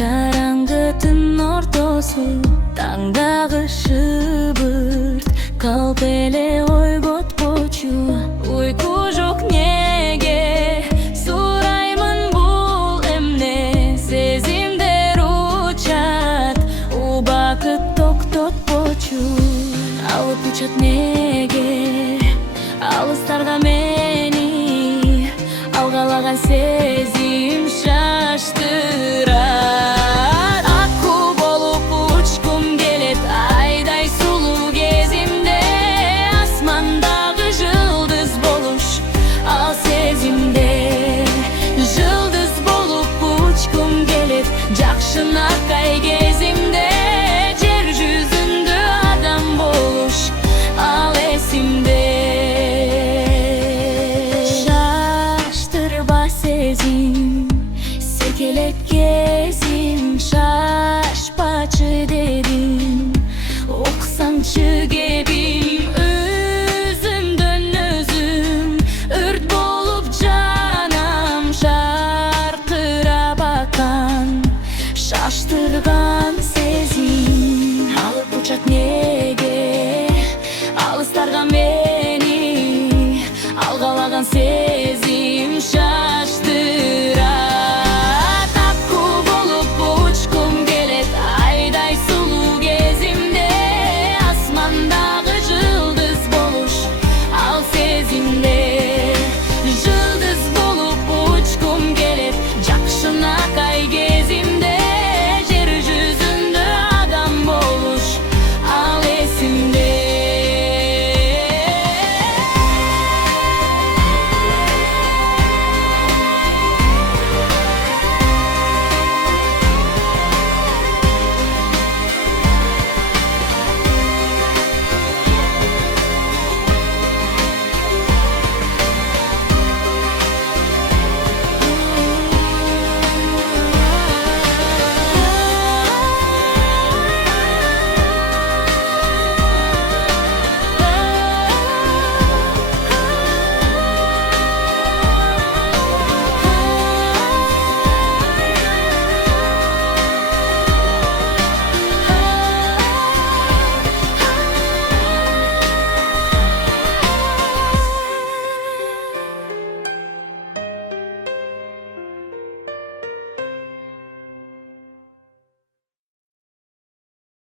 Karangı tün ortosu tаңдағы шыбырт қалпеле ойбот почу Uyku жоқ неге сұраймын бұл эмне сезимдер учат убакыт токтотпочу алып учат неге алыстарга мени алгалаган сезим шаштырат Шынакай кезимде жер жүзүндө адам болуш ал эсимде Шаштырба сезим секелек кезим шашпачы дедим уксаңчы